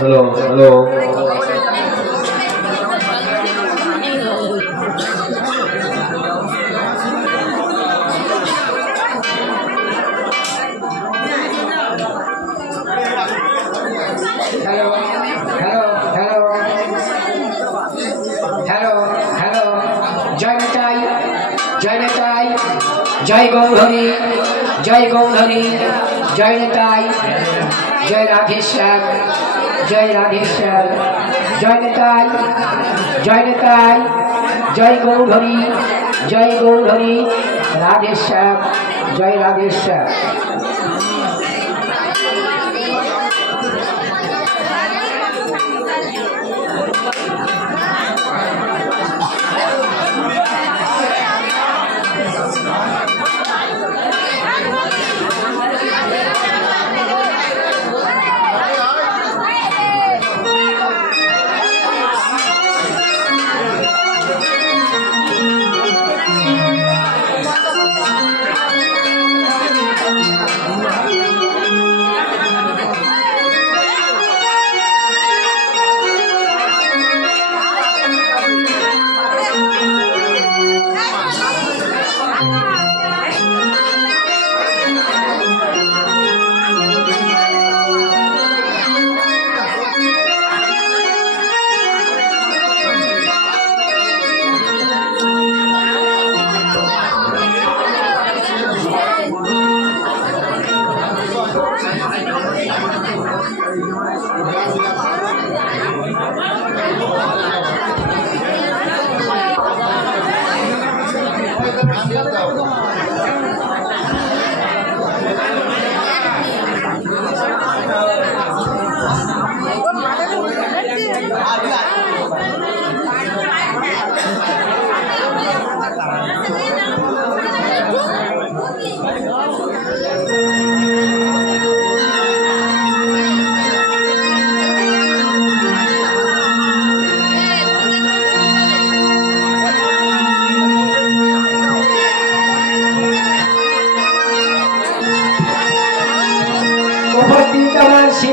Hello hello जय गौधरी जय गौधरी जय नेताई जय राधेश्याम जय राधेश्याम जय नेताई जय गौधरी राधेश्याम जय राधेश्याम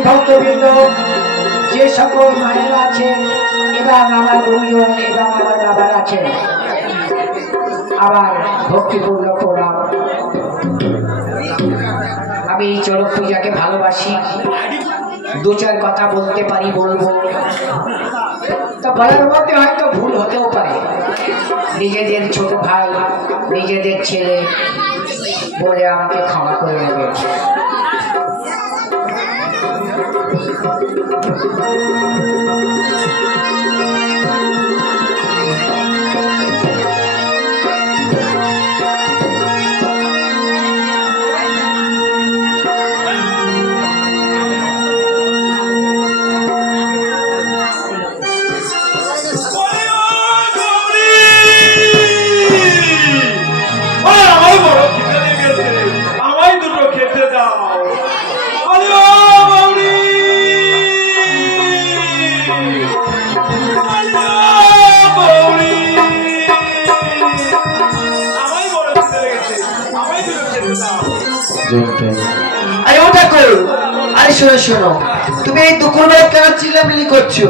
भक्तबृंद जे सकल माয়েরা আছেন এবং আমার গুরুজন এবং আমার বাবার আছেন আবার ভক্তিপূর্ণ প্রণাম। আমি চড়ক পূজাকে ভালোবাসি, দু চার কথা বলতে পারি বলবো, তো বলার মধ্যে হয়তো ভুল হতেও পারে। নিজেদের ছোট ভাই নিজেদের ছেলে বলে আমাকে ক্ষমা করে নেবেন। শোনো শোনো, তুমি এই দুপুরবেলা কেন চিল্লামিল্লি করছো?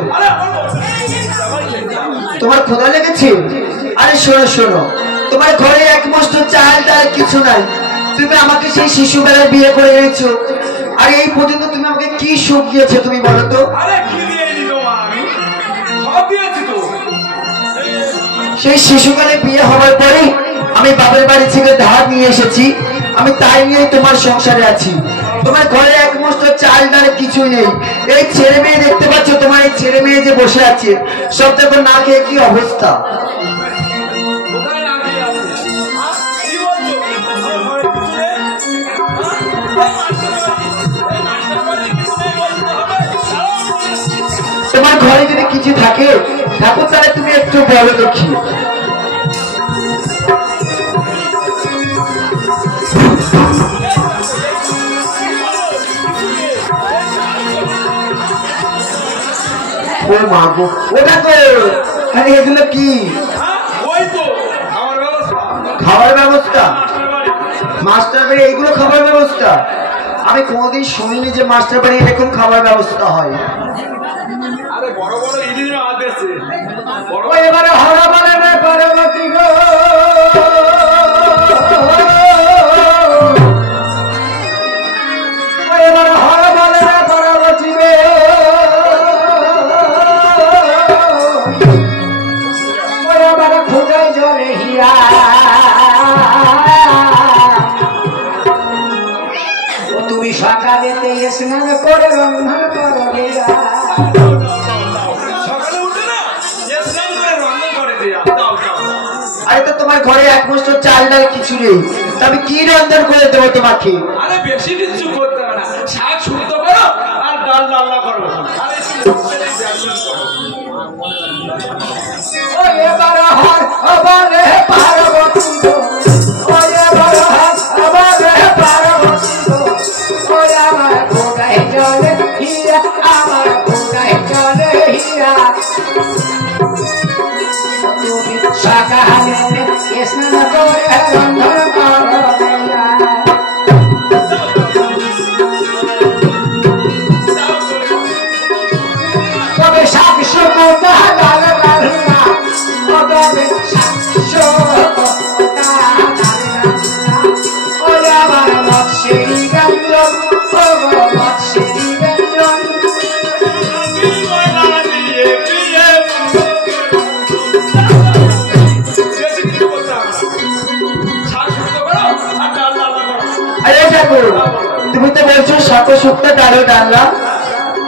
তোমার ক্ষুধা লেগেছে? আরে শোনো শোনো, তোমার ঘরে এক মস্ত চাল ডাল কিছু নাই। তুমি আমাকে সেই শিশু বেলায় বিয়ে করে এনেছো, আর এই পর্যন্ত তুমি আমাকে কি সুখ দিয়েছো তুমি বলো তো? সেই শিশুকালে বিয়ে হওয়ার পরে আমি বাবার বাড়ি থেকে ধার নিয়ে এসেছি, আমি তাই নিয়ে তোমার সংসারে আছি। তোমার ঘরে এক মস্ত চাল ডাল কিছু নেই। এই ছেলে মেয়ে দেখতে পাচ্ছ, তোমার এই ছেলে মেয়ে যে বসে আছে সব দেখো না খেয়ে কি অবস্থা। তোমার ঘরে যদি কিছু থাকে ঠাকুর তাহলে তুমি একটু বলো দেখি। ওটা তো এগুলো কি খাবার ব্যবস্থা? মাস্টার বাড়ি এইগুলো খাবার ব্যবস্থা? আমি কোনোদিন শুনিনি যে মাস্টার বাড়ি এরকম খাবার ব্যবস্থা হয়। বড় বড় ইলিশ মাছ আছে এবারে হরা বলে রে পার্বতী গো এবারে হরা বলে রে পার্বতী গো এবারে খুঁজাই জলে হিয়া তুমি সকালেতে স্নান করে রন্ধন করো হিয়া আরে তো তোমার ঘরে এক মুষ্ঠ চাল ডাল কিছু নেই তবে কি রন্ধন করে দেবো তোমাকে? আরে বেশি কিছু করতে হবে না, শাক শুদ্ধ করো আর ডাল রান্না করো। এবার হার আবারে পার্বতী গো ওই এবার হার আবারে পার্বতী গো ওই আমার কোটায় চলে হিয়া আমার কোটায় চলে হিয়া তুমি সকালে স্নান করে রন্ধন করো তবে শাক শুকোতা ডাল রান্না তবে শাক শুকোতা ডাল রান্না ওই আমার মৎস্যেরি ব্যঞ্জন ও মৎস্যেরি ব্যঞ্জন তুমি তো বলছো শাক শুক্তো ডাল ডালনা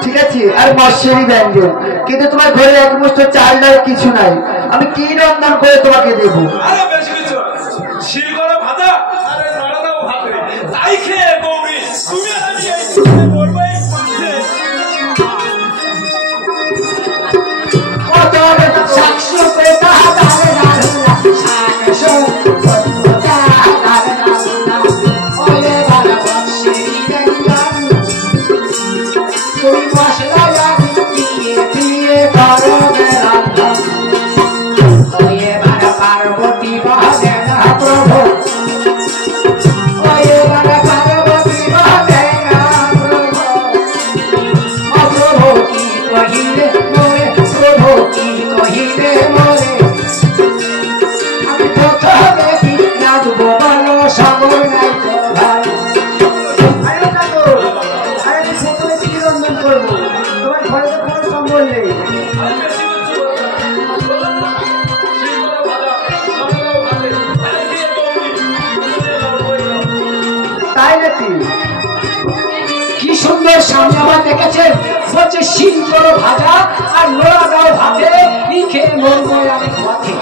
ঠিক আছে আর মৎস্যেরি ব্যঞ্জন কিন্তু তোমার ঘরে এক মুষ্ঠ চাল ডাল কিছু নাই আমি কি রন্ধন করে তোমাকে দেবো? আরে বেশি কিছু শিল করে ভাজা আরে নাড়াও ভাতে তাই খেয়ে গৌরী তুমি আর আমি এই বলবো এই পাশে কত শাক শুক্তো ডাল ডালনা শাক শুক্তো ডাল ডালনা ওলে বালা মৎস্যেরি ব্যঞ্জন তুমি মশলা দিয়ে দিয়ে করো রান্না ওয়ে বাবা পার্বতী বলে না প্রভু ওয়ে বাবা পার্বতী বলে না প্রভু ও প্রভু কি কহিলে মোরে প্রভু কি কহিলে মোরে আমি প্রথমে কি নাচবো বলো সময় নাই তো ভাই আরে কাকু আরে আমি প্রথমে কি রন্ধন করবো তোমার ঘরে তো কোনো সম্বল নেই আরে বেশি কিছু শিল করে ভাজা নাড়াও ভাতে তাই খেয়ে গৌরী তাই নাকি? কি সুন্দর সামনে আমার দেখেছেন বলছে শিল করো ভাজা আর নোড়া দাও ভাতে লিখে মরবো আমি পথে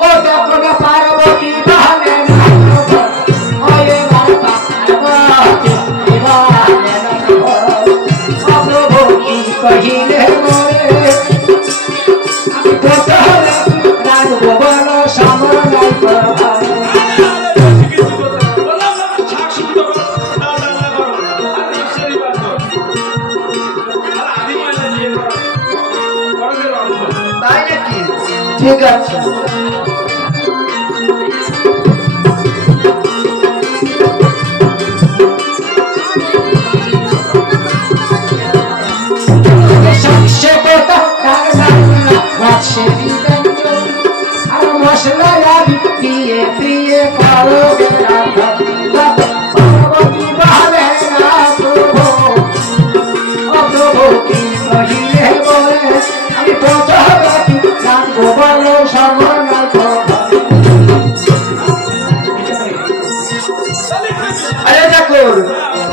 ও দেখো না পার্বতী বলে না প্রভু ওয়ে বাবা পার্বতী বলে না ও প্রভু কি কহিলে মোরে আমি প্রথমে রাজবো বলো সময় নাই প্রভু বেশি কিছু করতে হবে বললাম না শাক শুদ্ধ করো ডাল রান্না করো আর মশারি বাঁধো আর আদি ময়লা দিয়ে করো করলে রান্না তাই নাকি? ঠিক আছে মশলা দিয়ে দিয়ে করো পার্বতী বলে না প্রভু ও প্রভু কি কহিলে বলে আমি প্রথমে রাখবো বলো সময় নাই প্রভু আরে ঠাকুর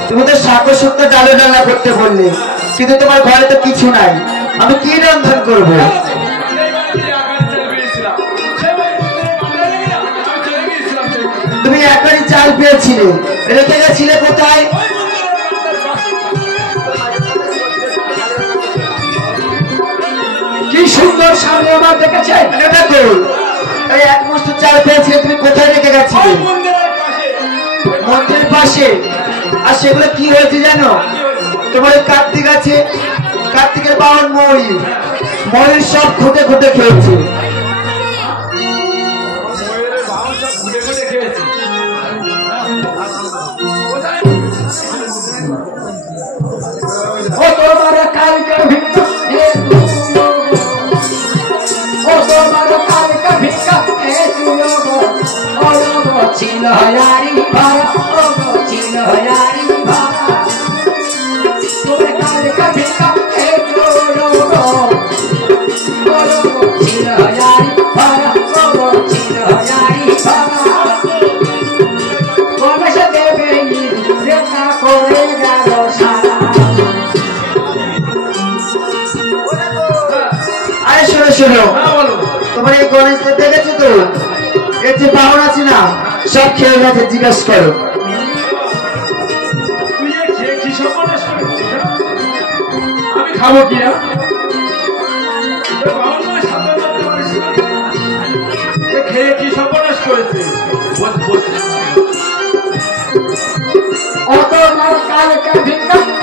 তুমি তো শাক শুক্তো ডাল ডালনা করতে বললে কিন্তু তোমার ঘরে তো কিছু নাই আমি কি রন্ধন করবো? তুমি একারই চাল পেয়েছিলে রেখে গেছিলে কোথায়? কি সুন্দর সামনে আমার দেখেছেন দেখো এই এক মুষ্ঠ চাল পেয়েছিলে তুমি কোথায় রেখে গেছিলে? মন্দিরের পাশে। আর সেগুলো কি হয়েছে জানো? তোমার কার্তিক আছে, কার্তিকের বাহন ময়ূর, ময়ূর সব খুঁটে খুঁটে খেয়েছে। ও তোমার কালকে ছিল হয়ারি ভরা ও গো ছিল হয়ারি ভরা তোমরা কালে কাছে কাছে করো গো ছিল হয়ারি ভরা ও গো ছিল হয়ারি ভরা গণেশ দেবে দেখা করে গেল সারা আরে শোনো শোনো, হ্যাঁ বলো। তোমার এই গণেশ দেখেছো তো? এর যে বাহন আছে না, সব খেয়ে গেছে, জিজ্ঞেস করো। তুই এ খেয়ে কি সর্বনাশ করেছিস, হ্যাঁ? আমি খাবো কি না? এ বাউল নয়, সাঁতার কাটতে পারিস না? এ খেয়ে কি সর্বনাশ করেছে? বল। অত কাল কাছে কাছে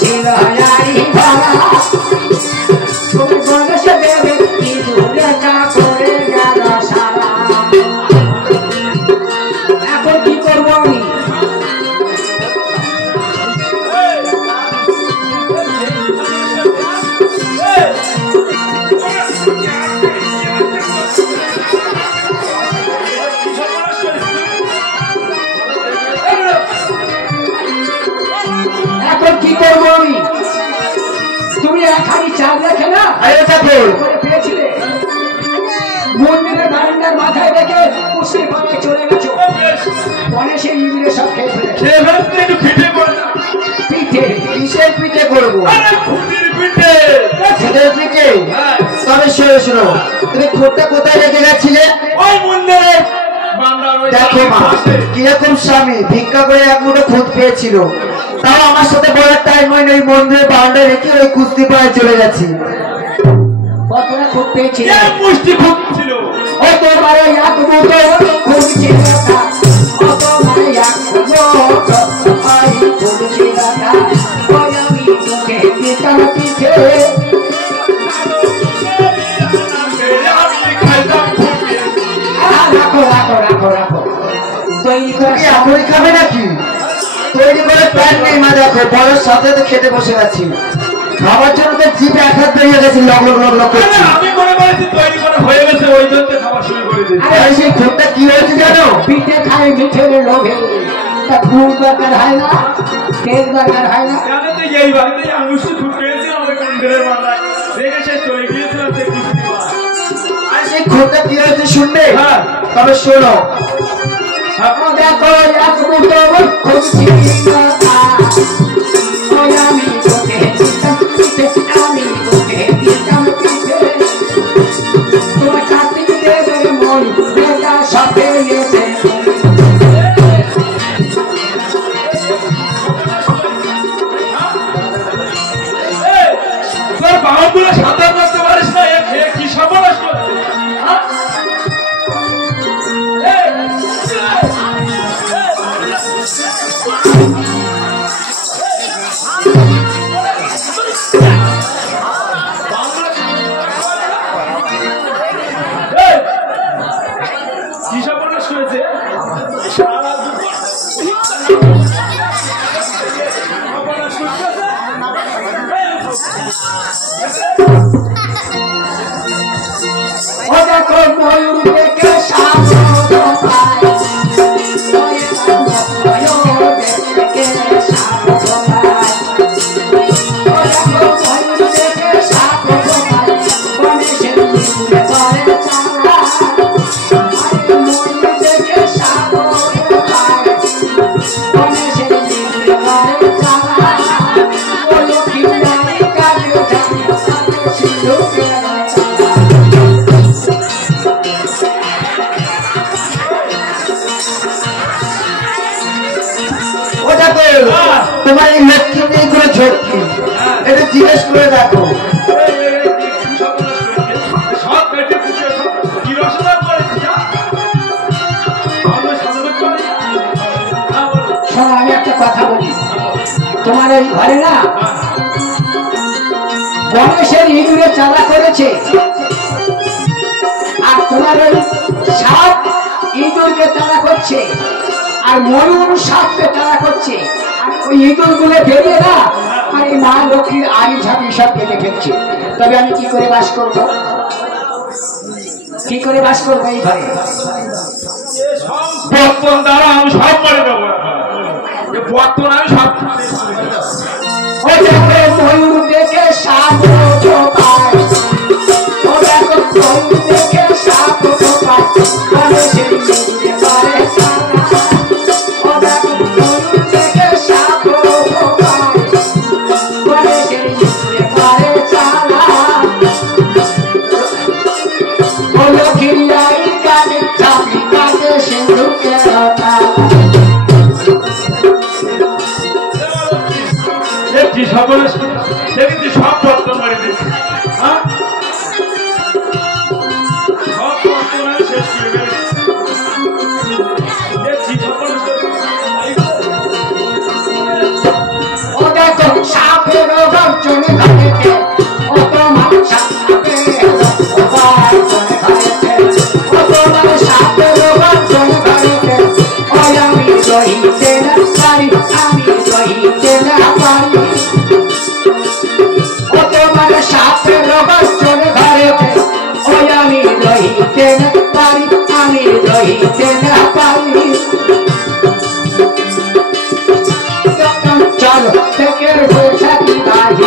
ছিল হয়ারি ভরা তুমি গণেশ দেবে কি দেখা করে গেল সারা এখন কি করবো আমি এখন কি করবো আমি তুমি খালি চাল রেখে না আরে দেখো, করে পেয়েছিলে মন্দিরের বারান্দার মাথায় রেখে কুস্তি পাড়ায় চলে গেছো গণেশের ইংরেজ সব খেয়ে ফেলেছে খেয়ে ফেলতে একটু পিঠে করে না। পিঠে কিসের পিঠে করবো? আরে খুদির পিঠে। ছেলের পিঠে? হ্যাঁ, তবে শোনো শোনো, তুমি খোরটা কোথায় রেখে গেছিলে? ওই মন্দিরে বান্দার ওই দেখো মা, পাশে। কিরকম স্বামী ভিক্ষা করে এক মুঠো খুদ পেয়েছিল, তাও আমার সাথে বলার টাইম হয়নি, ওই মন্দিরের বারান্দায় রেখে ওই কুস্তি পাড়ায় চলে গেছি। কতটা খুব পেয়েছিল কে মুষ্টি খুব ছিল? ও তোমার এক মুঠো খুব ছিল ও তোমার এক মুঠো আই খুব ছিল ওই আমি তোকে দিতাম পিঠে আমি খাইতাম খুঁটে। রাখো রাখো রাখো রাখো তৈরি করে কি আমরি খাবে নাকি? তৈরি করে প্যান নেই মা, দেখো বড়ের সাথে তো খেতে বসে গেছি, খাবার জন্য তো জিভে এক হাত বেরিয়ে গেছে, লগ লগ লগ লগ আরে করছি। আমি মনে করেছি তৈরি করে হয়ে গেছে, ওই জন্য খাবার শুরু করে দিয়েছি। আরে সেই খুদটা কি হয়েছে জানো? পিঠে খায় মিঠের লোভে তা খুব দরকার হয় না তেল দরকার হয় না জানেন তো এই বাড়িতে আমি মুষ্টি খুব পেয়েছিলাম ওই মন্দিরের বান্দায়, দেখে সে চলে গিয়েছিলাম সে কুস্তি পাড়া। আর সেই খুদটা কি হয়েছে শুনবে? হ্যাঁ। তবে শোনো, ও দেখো এক মুঠো খুব ছিল ওই আমি তোকে দিতাম পিঠে আমি তোকে দিতাম পিঠে তোমার কার্তিক দেবের মন বেটা সাথে এসে এই, তোর বাবাগুলো সাঁতার কাটতে পারিস না, এ খেয়ে কি সর্বনাশ করছে? হ্যাঁ? এই, এই, কি সর্বনাশ করেছে? সারা দুপুর সর্বনাশ করতেছে। ও দেখো ময়ূর দেখে সাগর পায় ময়ূর দেখে সাগর পায় ও দেখো ময়ূর দেখে সাগর পায় গণেশের মুখে করে চালা ময়ূর দেখে সাগর পায় গণেশের মুখে করে চালা ও লক্ষ্মী নারী কাজে জানি সিন্ধু ওটা তো তোমার এই লক্ষ্মী নেই করে ঝক্কি, এটা জিজ্ঞেস করে দেখো। সব পেটে পুষে কি রসনা করেছি যা সাধনা করে। শোনো আমি একটা কথা বলি তোমার ওই ঘরে না গণেশের ইঁদুরে চাঁদা করেছে আর তোমার ওই সাপ ইঁদুরকে তাড়া করছে আর ময়ূর সাপকে তাড়া করছে আর ওই ইঁদুর গুলো বেরিয়ে না আর এই মা লক্ষ্মীর আড়ি ঝাঁপি সব কেটে ফেলছে তবে আমি কি করে বাস করবো কি করে বাস করবে এই ঘরে? বর্তমান দ্বারা আমি সব করে দেবো। বর্তমান আমি সব ও দেখো ময়ূর দেখে সাপ ঢোকায়, ও দেখো ময়ূর দেখে সাপ ঢোকায়, মানুষের নিজে পারে চালা। ও দেখো ময়ূর দেখে সাপ ঢোকায়, মানুষের নিজে পারে চালা। ও লক্ষ্মীর লাই কানে চাপি কানে সিন্ধুকে ওঠা। কি সকলে দেখি সব বর্তমান করে দিচ্ছি। হ্যাঁ সব বর্তমান শেষ করে দেখছি সকলে। ও দেখো সাপের গর্জনে ঘরেতে, ও তোমার সাপের গর্জনে ঘরেতে, ও তোমার সাপের গর্জনে ঘরেতে, ও আমি রহিতে না পারি, আমি রহিতে না পারি। ও তোমার সাপের গর্জনে ঘরেতে, ও আমি রহিতে না পারি, আমি রহিতে না পারি। চলো থেকে বৈশাখী বাহি।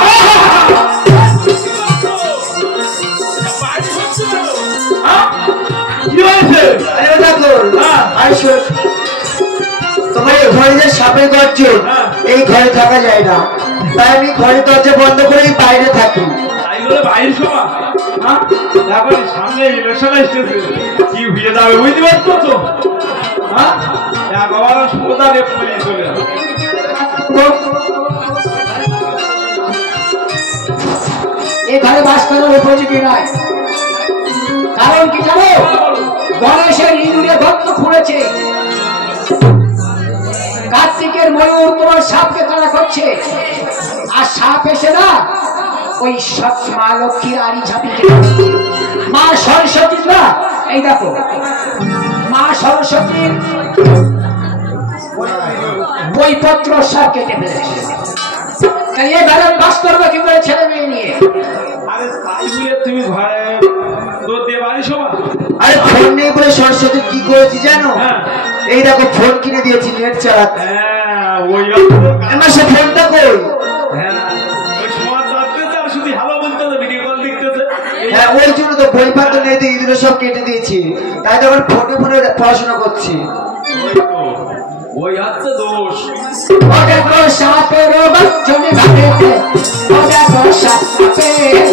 কি হয়েছে? আরে ঠাকুর, আসো। তোমার এই ঘরে যে সাপের গর্জন, এই ঘরে থাকা যায় না, তাই আমি ঘরের দরজা বন্ধ করে বাইরে থাকি। তাই বলে বাইরের সময় দেখো সামনে ইলেকশন আসতেছে, কি হয়ে যাবে বুঝতে পারছো তো? হ্যাঁ একবার সোজা রেপ করে চলে যাবে। এ ঘরে বাস করার উপযোগী নয়। কারণ কি জানো? গণেশের ইঁদুরে ভক্ত খুঁড়েছে, কার্তিকের ময়ূর তোমার সাপকে তাড়া করছে, আর সাপ এসে না ওই সব মা লক্ষ্মীর আড়ি ঝাঁপি মা সরস্বতীর না। এই দেখো মা সরস্বতীর বইপত্র সব কেটে ফেলেছে। তাই এ বেলা বাস করবে কি করে ছেলে মেয়ে নিয়ে? আরে তাই বলে তুমি ঘরে তো দেবারি সময়। আরে ফোন নেই বলে সরস্বতী কি করেছি জানো? হ্যাঁ। এই দেখো ফোন কিনে দিয়েছি নেট চালাতে। হ্যাঁ ওই আমার সে ফোনটা কই? হ্যাঁ ওই সময় যাচ্ছে আর শুধু হ্যালো বলতেছে, ভিডিও কল দেখতেছে। হ্যাঁ ওই জন্য তো বই পাত্র নেই, এগুলো সব কেটে দিয়েছি, তাই তো আমার ফোনে ফোনে পড়াশোনা করছি। ওই হচ্ছে দোষ। ও দেখো সাপের গর্জনে ঘরেতে, ও দেখো সাপের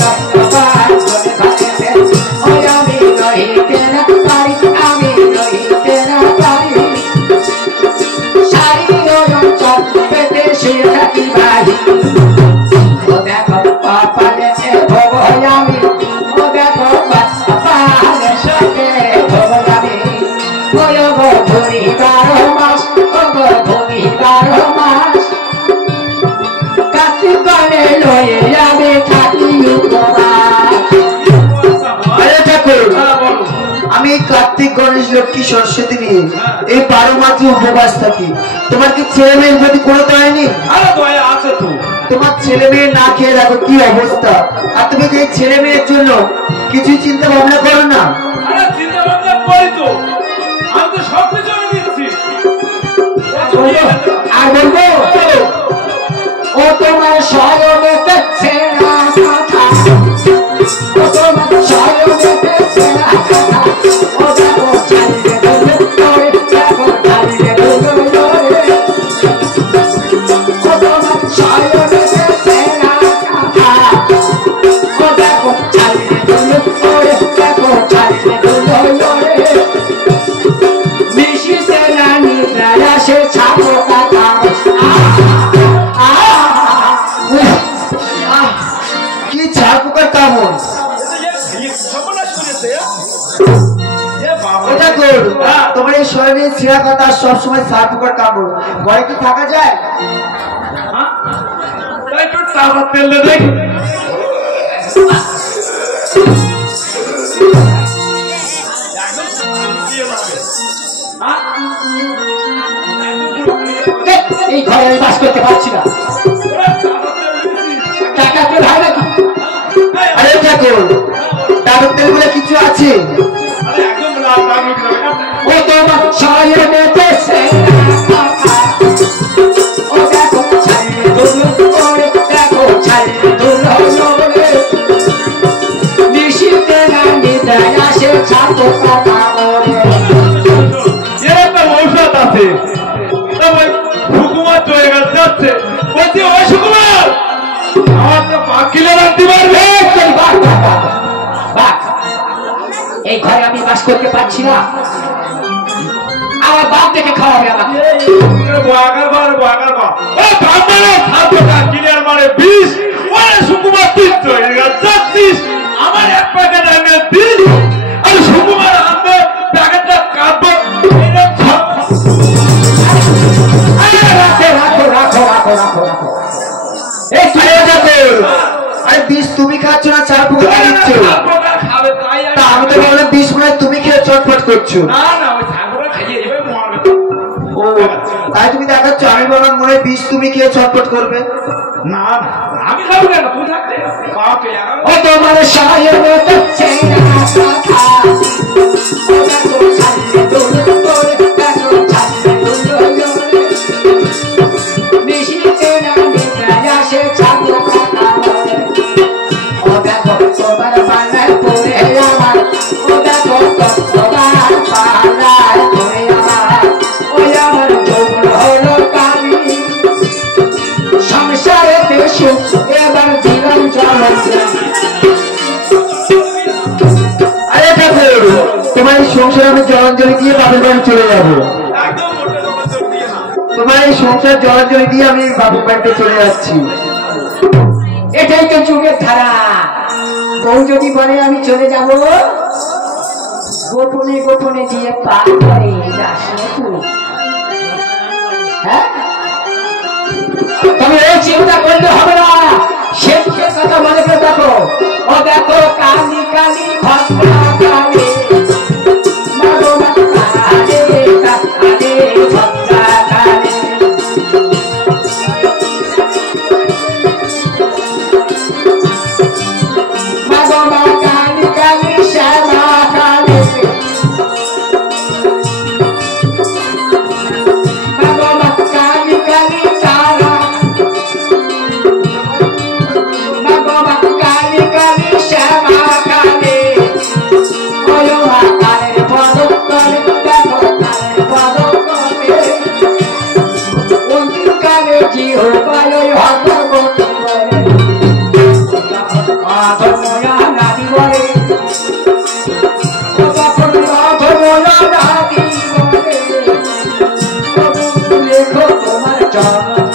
গর্জনে ঘরেতে, ও আমি রহিতে না পারি, আমি রহিতে না পারি। শাড়ি অঞ্চল পেতে শুয়ে থাকি বাহি। ও দেখো পাপালেতে ভোগ আমি, ও দেখো পাপালে সাথে ভোগ আমি। ওই গো ধরি 12 মাস, ও গো ধরি 12 মাস। কার্তিক গণে লয়ে যাবে থাকি উপবাস। আরে ঠাকুর, আমি কার্তিক গণেশ লক্ষ্মী সরস্বতী নিয়ে এই 12 মাসে উপবাস থাকি। তোমার কি ছেলে মেয়ের প্রতি কোনো দয়া নেই? আরে দয়া আছে তো। তোমার ছেলে মেয়ে না খেয়ে দেখো কি অবস্থা, আর তুমি এই ছেলে মেয়ের জন্য কিছু চিন্তা ভাবনা করো না? আরে চিন্তা ভাবনা করি তো, আমি তো সব কিছু আমি দিচ্ছি। আর বলবো ও তোমার শয়নে পেছে না কথা, ও তোমার শয়নে পেছে না কথা। ও দেখো চালিয়ে দৌড়ে দৌড়ে, দেখো চালিয়ে দৌড়ে দৌড়ে। ও তোমার শয়নে পেছে না কথা, ও দেখো চালিয়ে দৌড়ে দৌড়ে, দেখো চালিয়ে দৌড়ে দৌড়ে। মিশিতে না নিদ্রায় আসে ছাপো কথা। কি ঝাড় পোকার কামড়! ওটা কর, তোমার এই শরীরে ছিঁড়া কথা সবসময় ঝাড় পোকার কামড়। ঘরে কি থাকা যায়? তাই তো টাকা তেল দেখ। এই ঘরে আমি বাস করতে পারছি না। টাকা তেল হয় নাকি? আরে ঠাকুর, টাকার তেল বলে কিছু আছে? ও তোমার ছায়ে মেতেছে ও দেখো ছায়ে দুল করে দেখো ছায়ে দুল হলো নিশিতে না নিদায় আসে ছাতো কাটা করে এর একটা ঔষধ আছে তবে সুকুমার চলে যাচ্ছে বলছি ওই সুকুমার আমার তো পাখিলে রাখতে পারবে এই ঘরে আমি বাস করতে পারছি না আমার বাপ থেকে খাওয়াবে আমাকে সুকুমার তুই চলে যাচ্ছিস আমার এক প্যাকেট আনে দিস আর সুকুমার আনবে প্যাকেটটা কাটবো বিষ তুমি খাচ্ছ না চার পোকা দিচ্ছ তা আমি তো বললাম বিষ মনে হয় তুমি খেয়ে চটপট করছো ও তাই তুমি দেখাচ্ছ আমি বললাম মনে হয় বিষ তুমি খেয়ে চটপট করবে না আমি খাবো কেন তুই থাকতে ও তোমার সায়ে মেতেছে এবার জীবন চলছে আরে ঠাকুর তোমার এই সংসার আমি জলাঞ্জলি দিয়ে বাপের বাড়ি চলে যাবো তোমার এই সংসার জলাঞ্জলি দিয়ে আমি বাপের বাড়িতে চলে যাচ্ছি এটাই তো যুগের ধারা বউ যদি বলে আমি চলে যাব গোপনে গোপনে দিয়ে পা করে যাস তুই হ্যাঁ তবে এই চিন্তা করতে হবে না শেষের কথা মনে করে দেখো ও দেখো কালি কালি ভদ্রা কালি মাগো মা কালে কালে ভদ্রা কালি মাগো মা কালি কালি শ্যামা কালি মাগো মা কালি কালি তারা মাগো মা কালি কালি শ্যামা কালি ওয় মা কালের পদক করে দেখো কালের পদক করে অন্তিম কালে জিও পায় হত করে আধময়া নাদি বলে তখন আধময়া নাদি বলে লেখো তোমার চরণ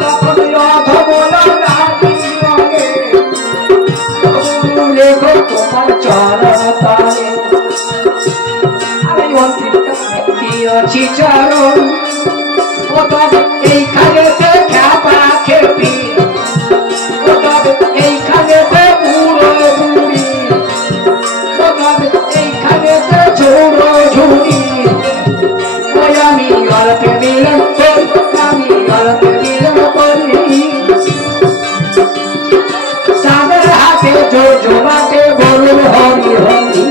তখন আধময়া নাদি বলে লেখো তোমার চরণ তলে আমি অন্তিম কালে দিয়েছি চরণ ও তবে এইখানে খ্যাপা খেপি এইখানে বুড়ো বুড়ি এইখানে ঝুড়ো ঝুড়ি ওই আমি অল্পে মিলন করি আমি অল্পে মিলন করি তাদের হাতে জোজোবাতে বলুন হরি হরি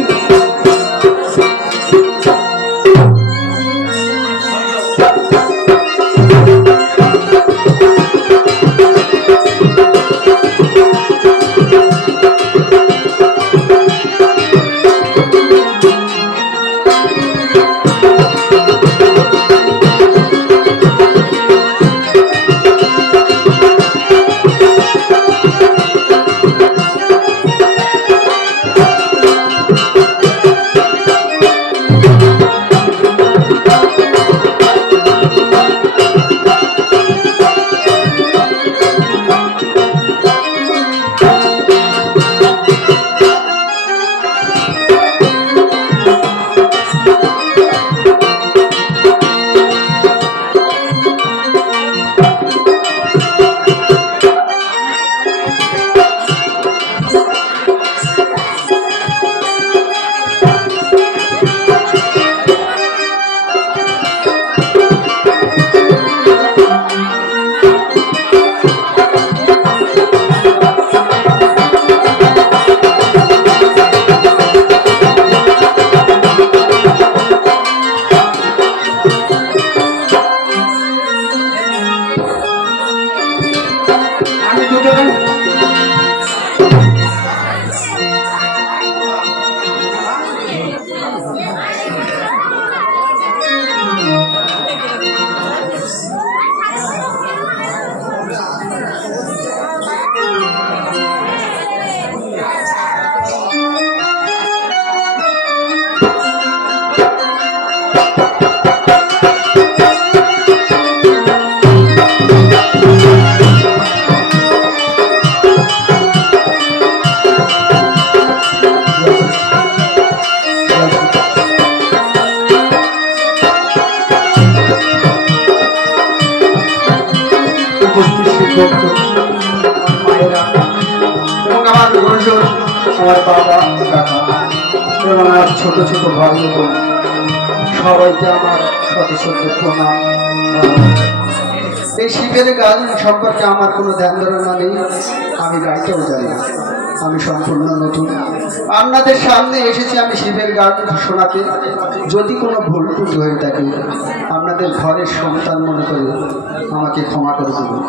আমার বাবা কাকা এবং আমার ছোট ছোট ভাই বোন সবাইকে আমার শত শত প্রণাম। এই শিবের গান সম্পর্কে আমার কোনো ধ্যান ধারণা নেই, আমি গাইতেও জানি না, আমি সম্পূর্ণ নতুন। আপনাদের সামনে এসেছি আমি শিবের গান শোনাতে। যদি কোনো ভুল টুটি হয়ে থাকে আপনাদের ঘরের সন্তান মনে করে আমাকে ক্ষমা করে দেবেন।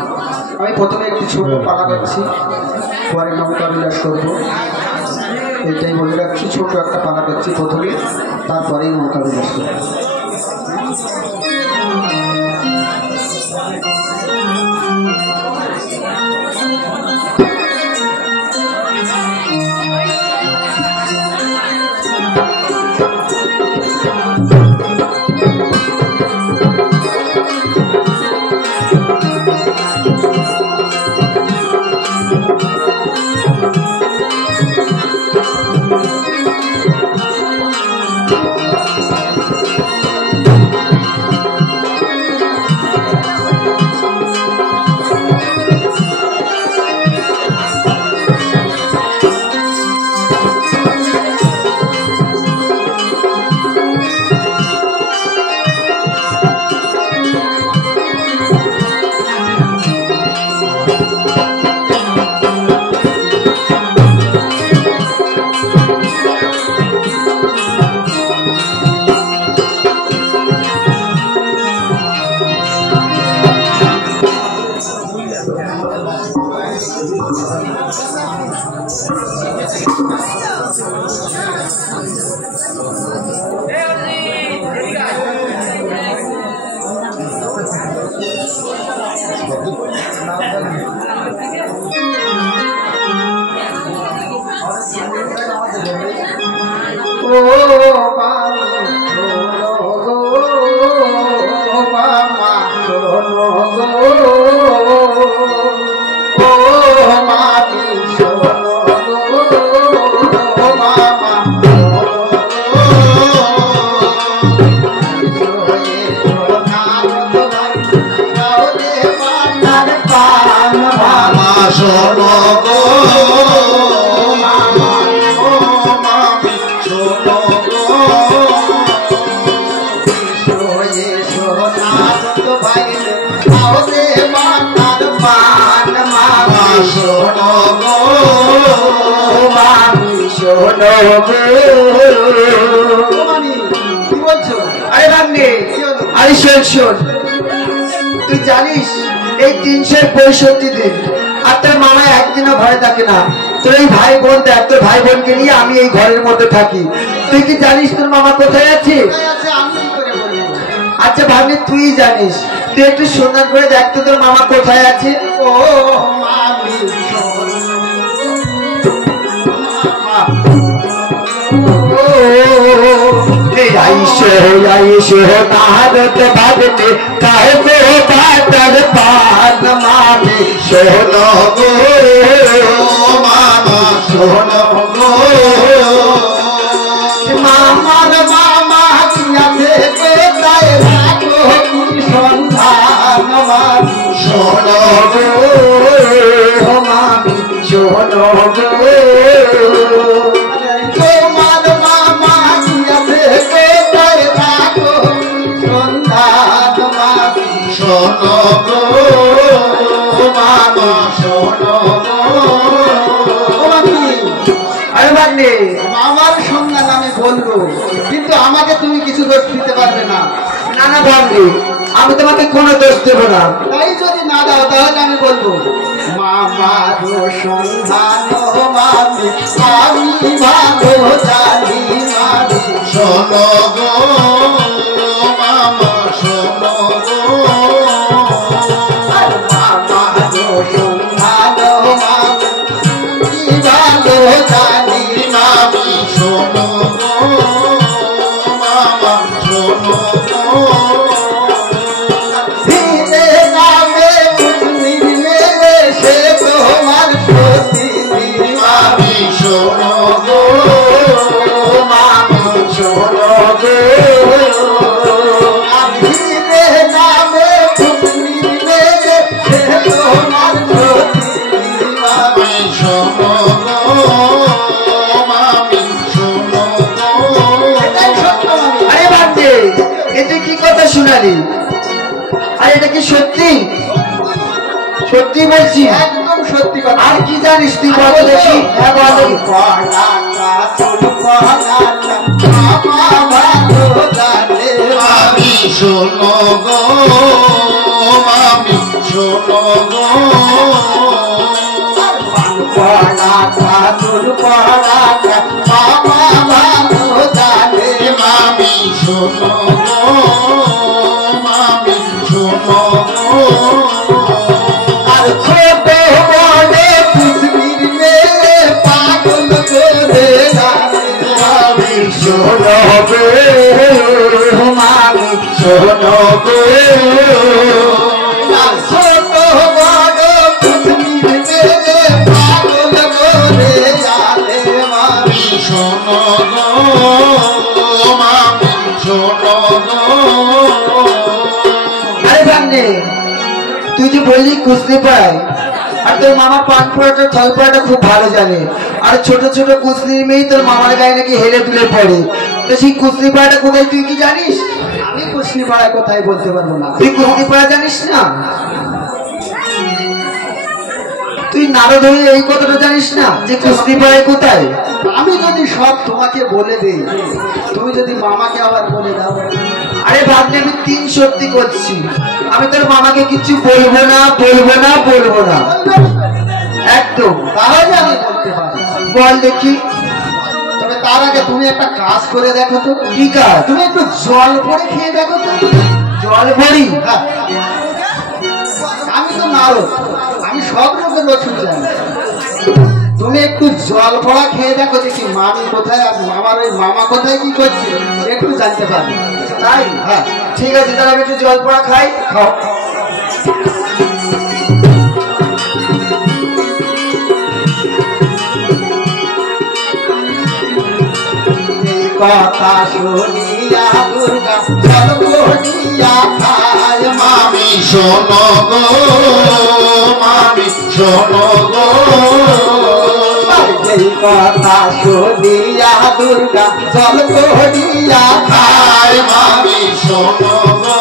আমি প্রথমে একটি ছোট পালা গাচ্ছি, পরে নৌকা বিলাস করবো, এটাই বলে রাখছি। ছোট একটা পালা গাচ্ছি প্রথমে, তারপরেই নৌকা বিলাস করবো। তুই জানিস এই 365 দিন আর তোর মামা একদিনও ঘরে থাকে না। তোর এই ভাই বোন দেখ, তোর ভাই বোনকে নিয়ে আমি এই ঘরের মধ্যে থাকি। তুই কি জানিস তোর মামা কোথায় আছে? আচ্ছা ভাবি তুই জানিস, তুই একটু সুন্দর করে দেখ তো তোর মামা কোথায় আছে। ও মামি আইসো আইসো তাহারত ভাবতে কাহবে বাটার পান মামি শোনো গো মামা শোনো গো মামার মামা কিয়াতে কোথায় রাখো সন্ধান মামি শোনো গো মামি শোনো গো আমার সন্ধান আমি বলবো, কিন্তু আমাকে তুমি কিছু দোষ দিতে পারবে না। না না ভাবলি, আমি তোমাকে কোনো দোষ দেবো না। তাই যদি না দাও তাহলে আমি বলবো মামার সন্ধান মামি আমি ভালো জানি মামি শোনো গো মামা শোনো গো মামার সন্ধান মামি ভালো জানি মামি শোনো গো মামা শোনো গো Oh জানি। আর এটা কি সত্যি? সত্যি বলছি, একদম সত্যি কথা। আর কি জানিস তুই বল দেখি। হ্যাঁ বল দেখি। আমি শোনো গো, আমি শোনো গো, আমি শোনো গো, আমি শোনো গো, আর ছোট বড়ে পৃথিবীর মেয়ে পাগল করে আমি শোনো গো, আমি শোনো গো, ছোট বড় পৃথিবীর মেয়ে পাগল করে যাবে আমি শোনো গো, আমি শোনো গো। আরে ভাগ্নে, তুই যে বললি কুস্তি পায়, আর তোর মামা পান পোড়াটা থল পোড়াটা খুব ভালো জানে। আর ছোট ছোট কুস্তির মেয়ে তোর মামার গায়ে নাকি হেলে তুলে পড়ে। তো সেই কুস্তি পাড়াটা কোথায় তুই কি জানিস? আমি কুশনি পাড়ায় কোথায় বলতে পারবো না। তুই কুস্তি পাড়া জানিস না? তুই নারদ হয়ে এই কথাটা জানিস না যে কুস্তি পাড়ায় কোথায়? আমি যদি সব তোমাকে বলে দিই, তুমি যদি মামাকে আবার বলে দাও। আরে ভাগ্নে, আমি 3 সত্যি করছি, আমি তোর মামাকে কিছু বলবো না, বলবো না, বলবো না, একদম। তাহলে আমি বলতে পারি। বল দেখি। তবে তার আগে তুমি একটা কাজ করে দেখো তো। কি কাজ? তুমি একটু জল পরে খেয়ে দেখো তো। জল ভরি? হ্যাঁ। আমি তো নারদ, আমি সব রোগের ওষুধ জানি। তুমি একটু জল পড়া খেয়ে দেখো দেখি মামি কোথায় আর মামার ওই মামা কোথায় কি করছে একটু জানতে পারবে। তাই? হ্যাঁ, ঠিক আছে, তাহলে আমি একটু জল পড়া খাই। খাও। এই কথা শুনিয়া দুর্গা জল পড়িয়া খায় মা। আমি শোনো গো, আমি শোনো গো, এই কথা শুনিয়া দুর্গা জল পড়িয়া খায়। আয় আমি শোনো গো,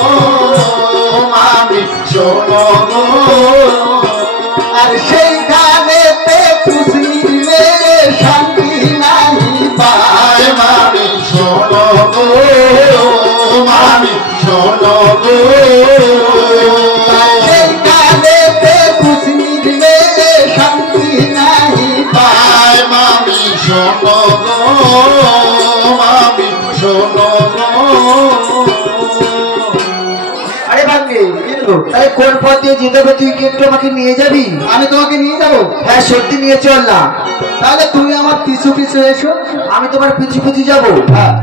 আমি শোনো গো, আর সেইখানেতে পুষ্ণির মেয়ে শান্তি নাহি পায়। আয় আমি শোনো গো, আমি শোনো গো, সেইখানেতে পুষ্ণির মেয়ে শান্তি নাহি পায়। আয় আমি শোনো গো, আমি শোনো গো। আরে ভাগ্নে, তাহলে কোন পথ দিয়ে যেতে হবে তুই কি একটু আমাকে নিয়ে যাবি? আমি তোমাকে নিয়ে যাবো। হ্যাঁ সত্যি নিয়ে চল না। তাহলে তুমি আমার পিছু পিছু এসো। আমি তোমার পিছু পিছু যাবো। হ্যাঁ,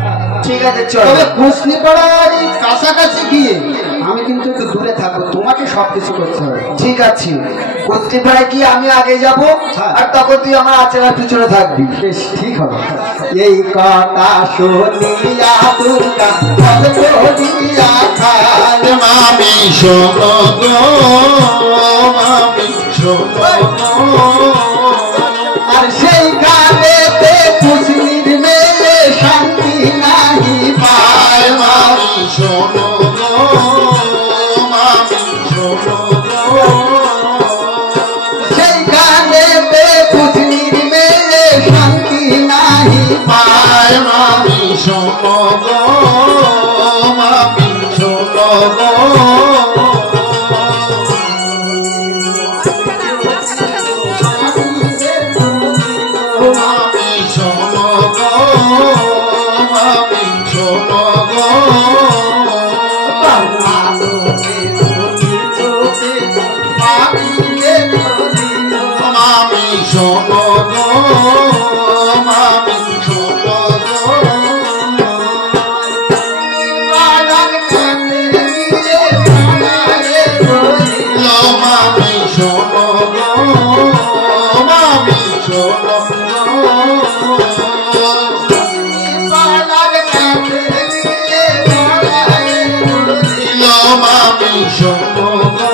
ঠিক আছে চল। তবে পুষ্ণিপাড়ার এই কাছাকাছি গিয়ে আমি কিন্তু একটু দূরে থাকবো, তোমাকে সবকিছু করতে হবে। ঠিক আছে, কুস্তি পাড়ায় গিয়ে আমি আগে যাব, হ্যাঁ। আর তখন তুই আমার আচরার পিছনে থাকবি। বেশ, ঠিক হবে। এই কথা শুনিয়া দুর্গা জল পড়িয়া খায়। আমি শোনো গো, আমি শোনো গো, আর সেইখানেতে পুষ্ণির মেয়ে শান্তি নাহি পায়। আয় আমি শোনো গো, আমি শোনো গো, সেইখানেতে পুষ্ণির মেয়ে শান্তি নাহি পায়। আয় আমি শোনো গো, আমি শোনো গো, আমি শোনো গো, আমি শোনো গো, আমি শোনো গো, আমি শোনো গো, আমি শোনো গো, আমি শোনো গো, আমি শোনো গো,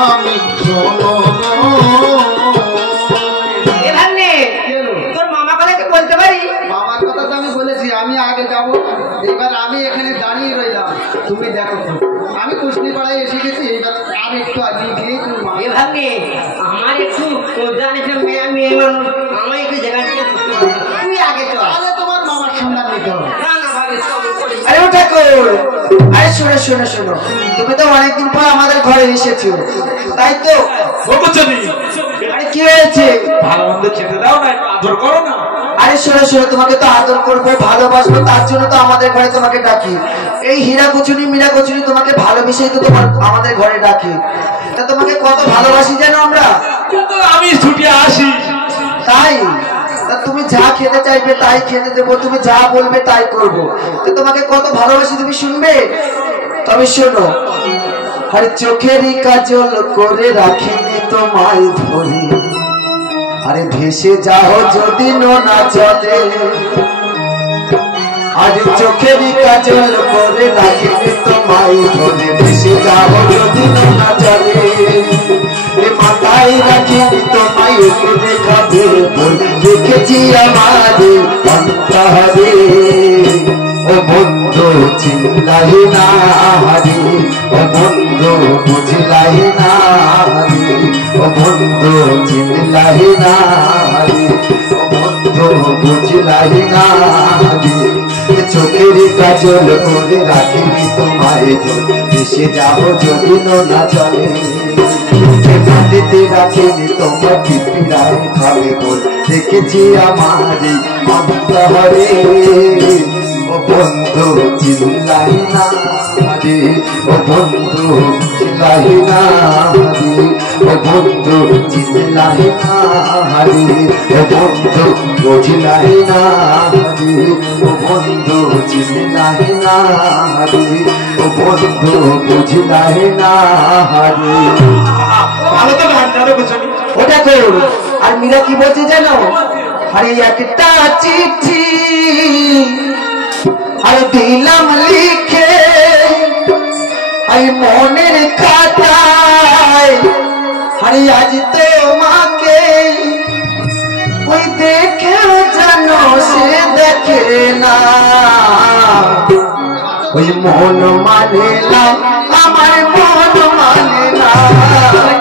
আমি শোনো গো, তোর মামা কথাকে বলতে পারি? মামার কথা তো আমি বলেছি, আমি আগে যাব। এবার আমি এখানে দাঁড়িয়ে রইলাম, তুমি দেখো তো, আমি কুশনি পাড়ায় এসে গেছি, এইবার আমি একটু আগিয়ে গিয়ে তুমি মা এ ভাগ্নে আমার একটু জানিস মেয়ে মেয়ে মানুষ আমার একটু জায়গা থেকে ঢুকতে পারবো না। তুই আগে চল। তাহলে তোমার মামার সন্ধান নিতে হবে। না না ভাগে চল চল। আরে ও ঠাকুর, আরে শোনো শোনো শোনো, তুমি তো অনেকদিন পর আমাদের ঘরে এসেছো, তাই তো? ও বুঝছি আরে কি হয়েছে? ভালো মন্দ খেতে দাও না, একটু আদর করো না। আরে শোনো শোনো, তোমাকে তো আদর করবো, ভালোবাসবো, তার জন্য তো আমাদের ঘরে তোমাকে ডাকি। এই হীরা কচুরি মীরা কচুরি তোমাকে ভালোবেসেই তো তোমার আমাদের ঘরে ডাকি। তা তোমাকে কত ভালোবাসি জানো আমরা। কিন্তু আমি ছুটি আসি। তাই? তা তুমি যা খেতে চাইবে তাই খেতে দেবো, তুমি যা বলবে তাই করবো। তা তোমাকে কত ভালোবাসি তুমি শুনবে? তবে শোনো, আরে চোখেরই কাজল করে রাখিনি তোমায় ধরে, আরে ভেসে যাও যদি নোনা চলে, আজ চোখেরই কাজল করে রাখিনি তোমায় ধরে, ভেসে যাও যদি নোনা চলে, মাথায় রাখিনি তোমায় একটু দেখাবে বল, দেখেছি আমাদের অন্তরে, ও বন্ধু চিল্লাই না হারি, ও বন্ধু বুঝলাই না হারি, ও বন্ধু চিল্লাই না হারি, ও বন্ধু বুঝলাই না হারি, চোখের কাজল করে রাখিনি তোমায় ধরে, এসে যাবো যদি না চলে, কাঁদিতে রাখিনি তোমার পিপিরায় খাবে বল, দেখেছি আমার অন্তরে, ও বন্ধু চিল্লাই না রে, ও বন্ধু চিল্লাই না রে, ও বন্ধু চিল্লাই না রে, ও বন্ধু বুঝলাই না রে, ও বন্ধু চিল্লাই না রে, ও বন্ধু বুঝলাই না রে। ভালো তো গান জানো বুঝছি। ওটা কর। আর মীরা কি বলছে জানো? আরে একটা চিঠি আরে দিলাম লিখে, আরে মনের খাতায়, আরে আজ তোমাকে ওই দেখে জানো সে দেখে না, ওই মন মানে না আমার মন মানে না,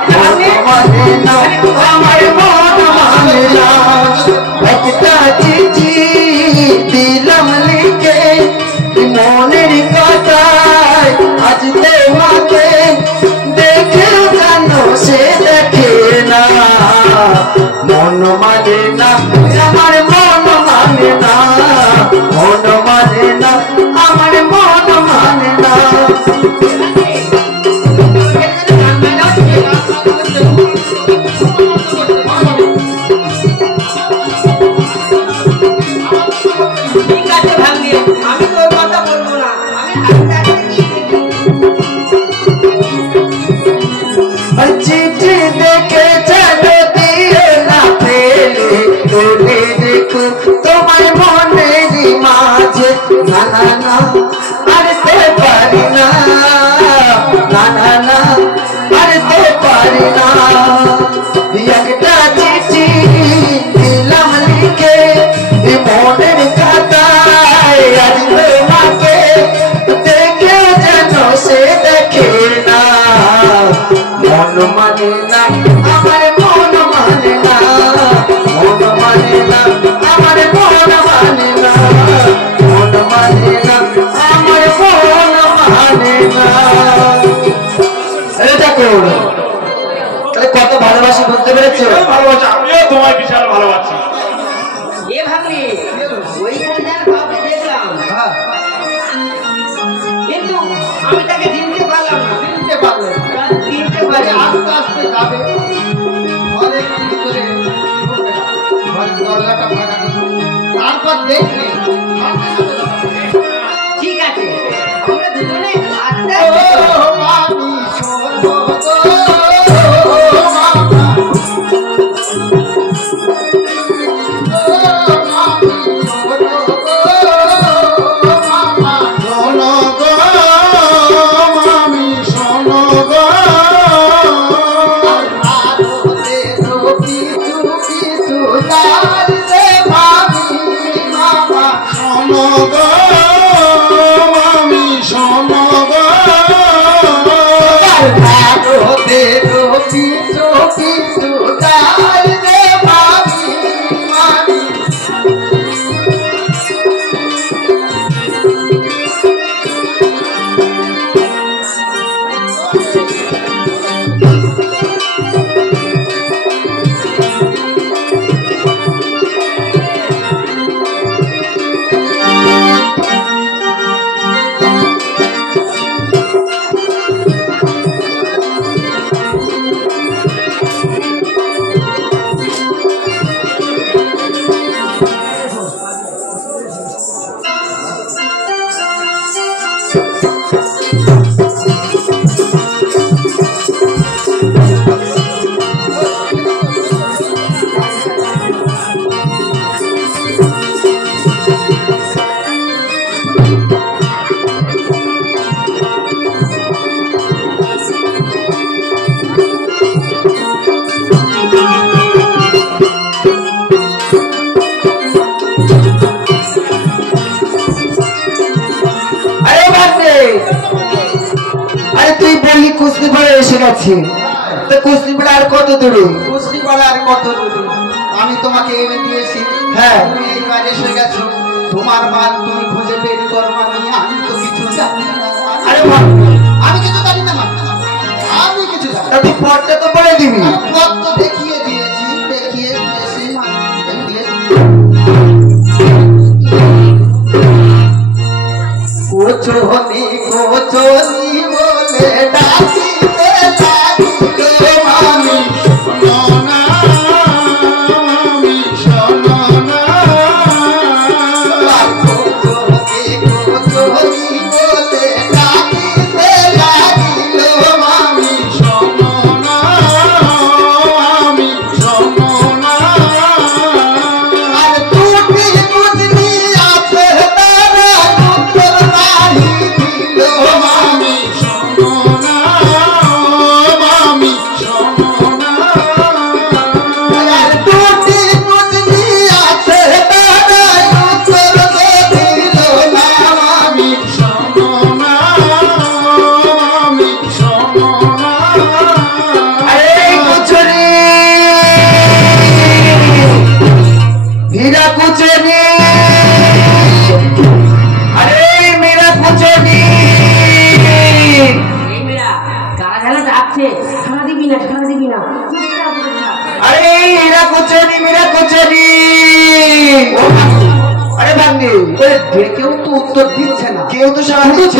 মন মানে না আমার মন মানে না, একটা চিঠি দিলাম লিখে মনের কথায়, আজ তোমাকে দেখে জানো সে দেখে না, মন মানে না আমার মন মানে না, মন মানে না আমার মন মানে না। ঠিক আছে ভাগ্নে, আমি তো ওই কথা বলবো না, আমি চিঠি দেখে চলো দিও না ফেলে, তুলে দেখো তোমার মনের মাঝে, না না না আরে তো পারি না, না না না আরে তো পারি না, একটা চিঠি দিলাম লিখে মনের খাতায়, আজ তোমাকে দেখে যেন সে দেখে না, মন মানে না আমার মন মানে না, মন মানে না আমার মন মানে না, মন মানে না আমার মন মানে না। এটা করো। তাহলে কত ভালোবাসি বুঝতে পেরেছো? ভালোবাসি, আমিও তোমায় বিশাল ভালোবাসি। এ ভাগ্নে ওইখানে যার কাউকে দেখলাম, কিন্তু আমি তাকে চিনতে পারলাম না। চিনতে পারলে চিনতে আরে পারি আস্তে আস্তে যাবে, ঘরের ভিতরে ঢুকবে না, ঘরের দরজাটা ফাঁকা করবে, তারপর দেখবে সামনে সামনে যাবে। ঠিক আছে, আমরা দুজনে আস্তে ও আস্তে মামি শোনো গো, শোনো গো মামি, শোনো গো, শোনো গো মামি, শোনো গো, বললি কুস্তিপাড়া এসে গেছে, তো কুস্তিপাড়া আর কত দূরে? কুস্তিপাড়া আর কত দূরে? আমি তোমাকে এনে দিয়েছি, হ্যাঁ। তুমি এইবার এসে গেছো, তোমার মাল তুমি খুঁজে বের করো। আমি তো কিছু জানি না। আরে আমি কিছু জানি না, আমি কিছু জানি না। তুই পথটা তো বলে দিবি। পথ তো দেখিয়ে দিয়েছি, দেখিয়ে দিয়েছি, কোচনি কোচনি বলে ডাকিতে লাগিল মামি। কেউ তো উত্তর দিচ্ছে না, কেউ তো সারা দিচ্ছে।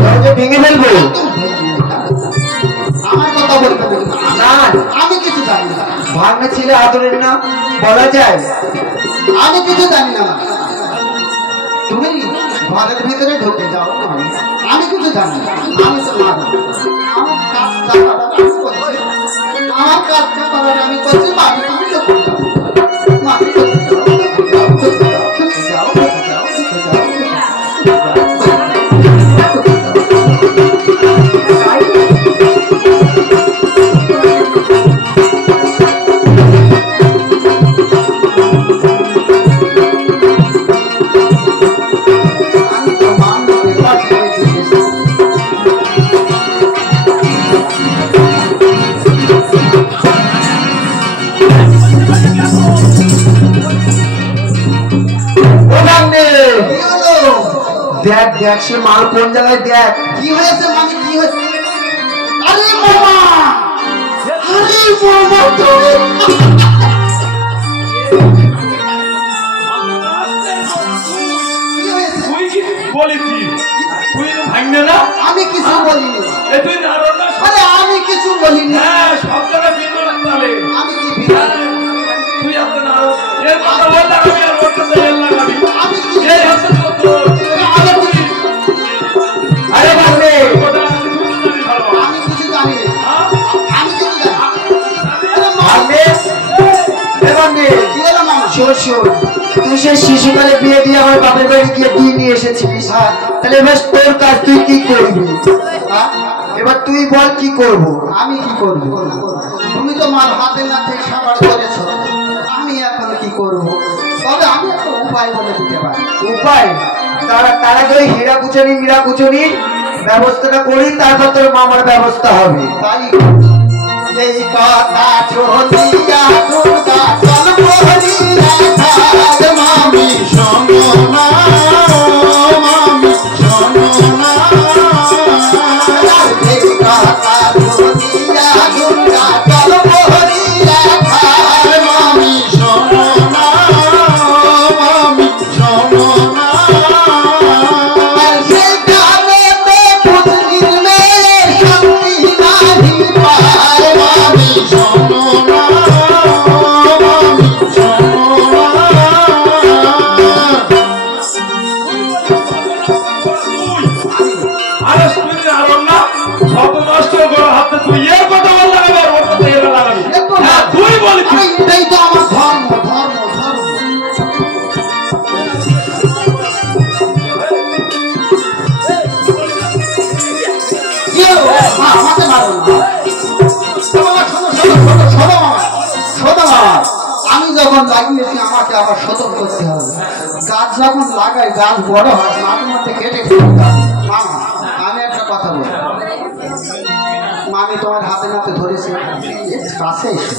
দরজা ভেঙে ফেলবো। আমার কথা বলতে দেবে না, আমি কিছু জানি না। ভাঙা ছেলে আদরের না বলা যায়? আমি কিছু জানি না। তুমি ঘরের ভিতরে ঢুকে যাও, আমি কিছু জানি না। আমি তো আমার কাজটা আমি করছি, আমার কাজটা করার আমি করছি। বাকি তুমি তো দেখ দেখ সে মাল কোন জায়গায়, দেখ কি হয়েছে মামি, কি হয়েছে? আরে মামা, আরে মামা তুমি তুই কি বলেছিস? তুই তো ভাঙবে না। আমি কিছু বলিনি। এ তুই নারদ না। আরে আমি কিছু বলিনি। হ্যাঁ, শব্দটা বিন্দু রাখতে হবে। আমি কি ভিড়? তুই এত নারদ, এর কথা বল লাগাবি আর ওর কথা এর লাগাবি। আমি কি এই হচ্ছে তোর। আরে ভাঙবে। আমি কিছু জানি না। আমি কিছু জানি না। ভাঙবে এ ভাঙবে। কি হলো মামা? শোন শোন, তুই সে শিশুকালে বিয়ে দিয়ে আমার বাপের বাড়ি গিয়ে তুই নিয়ে এসেছিস, তাহলে এবার তোর কাজ তুই কি করবি? হ্যাঁ? এবার তুই বল কি করবো? আমি কি করব? তুমি তো মার হাতে নাতে সাবার করেছ, আমি এখন কি করব? তবে আমি একটা উপায় বলে দিতে পারি। উপায়? তার আগে ওই হীরা কুচনি মীরা কুচনির ব্যবস্থাটা করি, তারপর তোর মামার ব্যবস্থা হবে। তাই এই কথা চলিয়া দুর্গা চল করি রাখার মামি শোনো না, মামি শোনো না। এই কথা চলিয়া দুর্গা চল করি রাখার মামি শোনো না, মামি শোনো না। আমি যখন লাগিয়েছি আমাকে আবার সতর্ক করতে হবে। গাছ যখন লাগাই গাছ বড় হয় মাঝে মধ্যে কেটে ফেলতে হবে। মামা আমি একটা কথা বলি, মামি তোমার হাতে নাতে ধরেছে, কাছে এসো।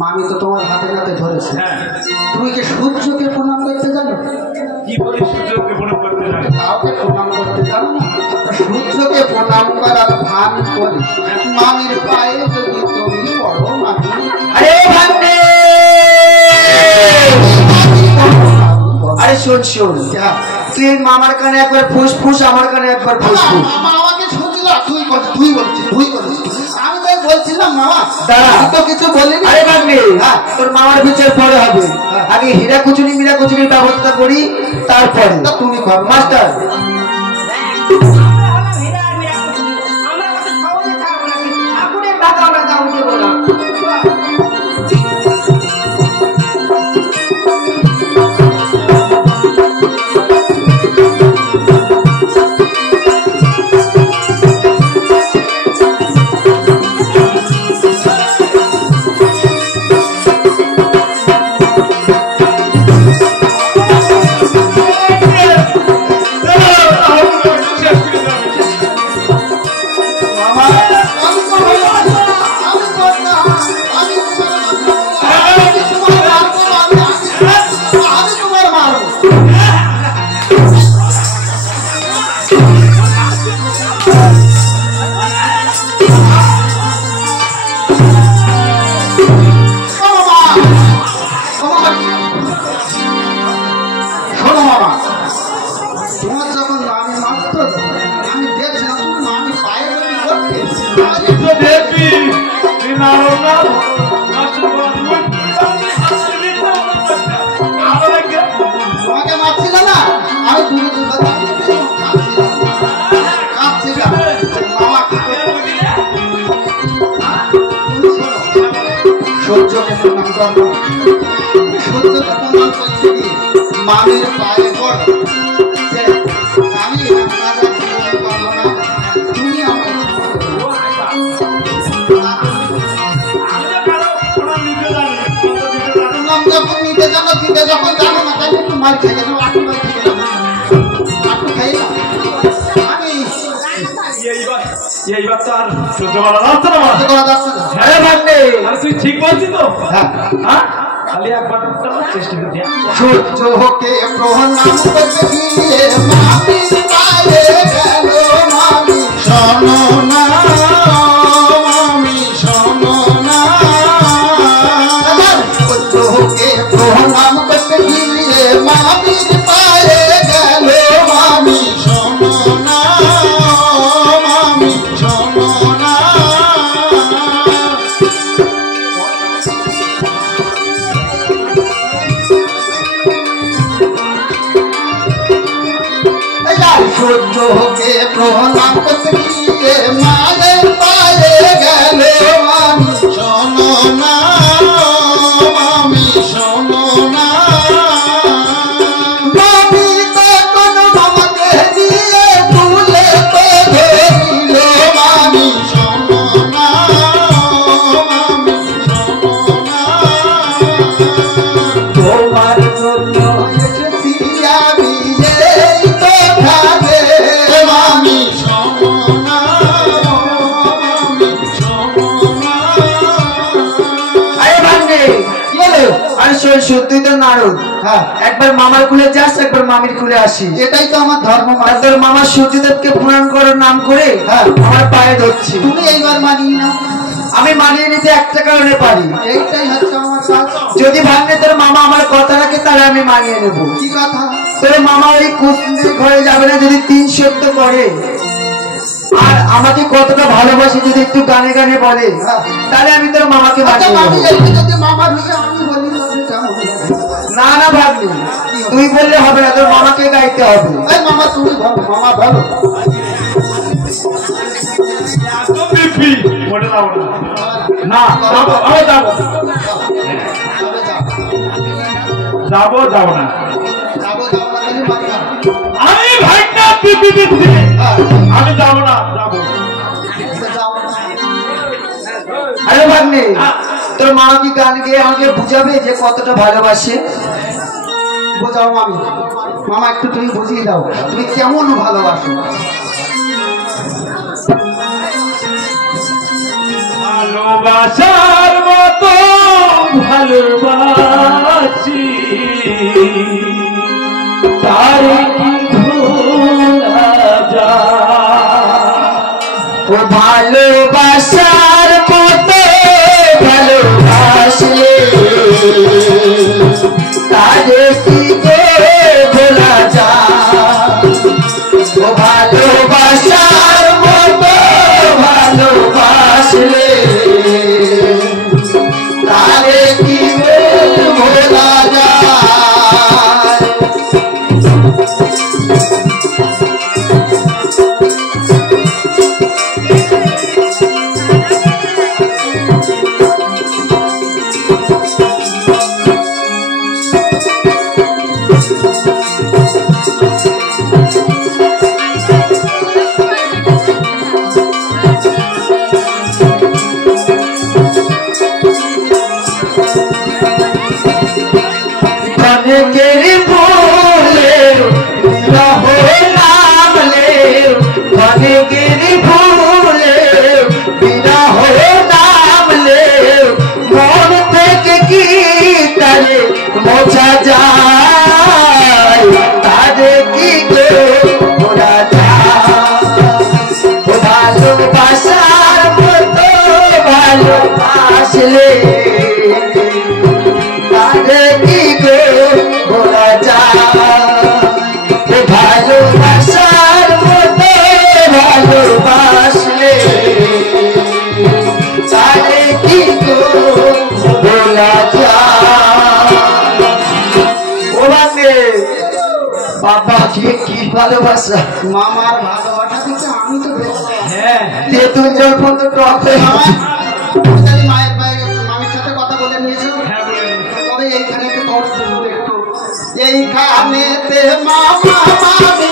মামি তো তোমার হাতে নাতে ধরেছে। হ্যাঁ। তুমি কি সূর্যকে প্রণাম করতে জানো? কি বলে সূর্যকে মনে করতে জানি? কাউকে প্রণাম করতে জানো না? সূর্যকে প্রণাম করার ভান করে মামির পায়ে যদি তুমি পড়ো মামি। আরে ভাগ্নে, আরে শোন শোন, হ্যাঁ। তুই মামার কানে একবার ফুসফুস, আমার কানে একবার ফুসফুস। মামা আমাকে শুনছিল, তুই বলছিস। আমি তাই বলছিলাম মামা, দাঁড়া। আমি তো কিছু বলিনি। আরে ভাগ্নে, হ্যাঁ। তোর মামার বিচার পরে হবে, আগে হীরা কুচুনি মীরা কুচুনির ব্যবস্থা করি, তারপরে তা তুমি কর মাস্টার। তোমাকে মারছিল না, আমি দূরে দূরে সূর্যকে প্রণাম করবো, সূর্যকে প্রণাম করতে গিয়ে মামির পায়ে পড়। আমি রাজা জীবন পাবো না, তুমি আমার প্রণাম যখন নিতে জানো, দিতে যখন জানো না, তাই একটু মার খেয়ে গেল, একটু মার খেয়ে গেলাম, একটু খাই না। আমি এইবার তো আর সহ্য করা যাচ্ছে না। সহ্য করা যাচ্ছে না। আরে ভাগ্নে, আরে তুই ঠিক বলছিস তো? হ্যাঁ। হ্যাঁ, খালি একবার চেষ্টা করতে। সূর্যকে প্রণাম করতে গিয়ে মামির পায়ে গেল মামি। শোনো না মামি, শোনো না। সূর্যকে প্রণাম করতে গিয়ে মামির পায়ে গেল মামি। শোনো না মামি, শোনো না। সূর্যকে প্রণাম করতে গিয়ে মায়ের পায়ে গেল মামি। শোনো না মামি, শোনো না। মামি তখন মামাকে দিয়ে তুলে তো ধরিল মামি। শোনো না মামি, শোনো না। তোমার জন্য এসেছি আমি এই কথাতে মামি। শোনো না মামি, শোনো না। আরে ভাগ্নে, কি হলো? আরে শোন শোন, তুই তো নারদ। হ্যাঁ, একবার মামার কুলে যাস, একবার মামির কুলে আসি। এটাই তো আমার ধর্ম। আর তোর মামা সূর্যদেবকে প্রণাম করার নাম করে হ্যাঁ। আমার পায়ে ধরছি। তুমি এইবার মানিয়ে নাও, আমি মানিয়ে নিতে একটা কারণে পারি, এইটাই হচ্ছে আমার কাজ। যদি ভাগ্নে তোর মামা আমার কথা রাখে তাহলে আমি মানিয়ে নেব। কি কথা? তোর মামা ওই কুসুমের ঘরে যাবে না যদি 3 সত্য করে, আর আমাকে কতটা ভালোবাসে যদি একটু গানে গানে বলে, তাহলে আমি তোর মামাকে আচ্ছা মানিয়ে মামি, নেব। এইটা যদি মামার হয়ে আমি বলি তবে কেমন হবে? না না ভাগ্নে, তুই বললে হবে না, তোর মামাকে গাইতে হবে। এই মামা তুমি বলো, মামা বলো। একদম বিপি মোটে যাবো না। না, যাবো, আরো যাবো। যাবো, যাবো না। যাবো যাবো না, তুমি বাড়ি যাও। আমি ভাইটা বিপি দিচ্ছি। হ্যাঁ, আমি যাবো না, যাবো। যাও। আরে ভাগ্নে, তোর মা কি গান গেয়ে আমাকে বুঝাবে যে কতটা ভালোবাসে? বোঝাও মামি, মামা একটু তুমি বুঝিয়ে দাও তুমি কেমন ভালোবাসো। ভালোবাসার মতো ভালোবাসি তারে কি ভোলা যায় ও ভালোবাসার মতো ভালোবাসলে তারে কি ভোলা যায় ও ভালোবাসার মতো ভালোবাসলে তারে কি ভোলা যায় অনেকের ভুলে বিরহ নামলে অনেকের ভুলে বিরহ নামলে মন থেকে কি তারে মোছা যায় তারে কি ভোলা যায় ও ভালোবাসার মতো ভালোবাসলে তারে কি ভোলা যায় ভালোবাসার মতো ভালোবাসলে তারে কি ভোলা যায় ও বাবা কি ভালোবাসা মামার ভালোবাসা থেকে আমি তো হ্যাঁ তেঁতুল জল পর্যন্ত টক হয়ে গেছে। মায়ের মামির সাথে কথা বলে নিয়েছো হ্যাঁ বলে তবে এইখানে একটু এইখানেতে মামা মামি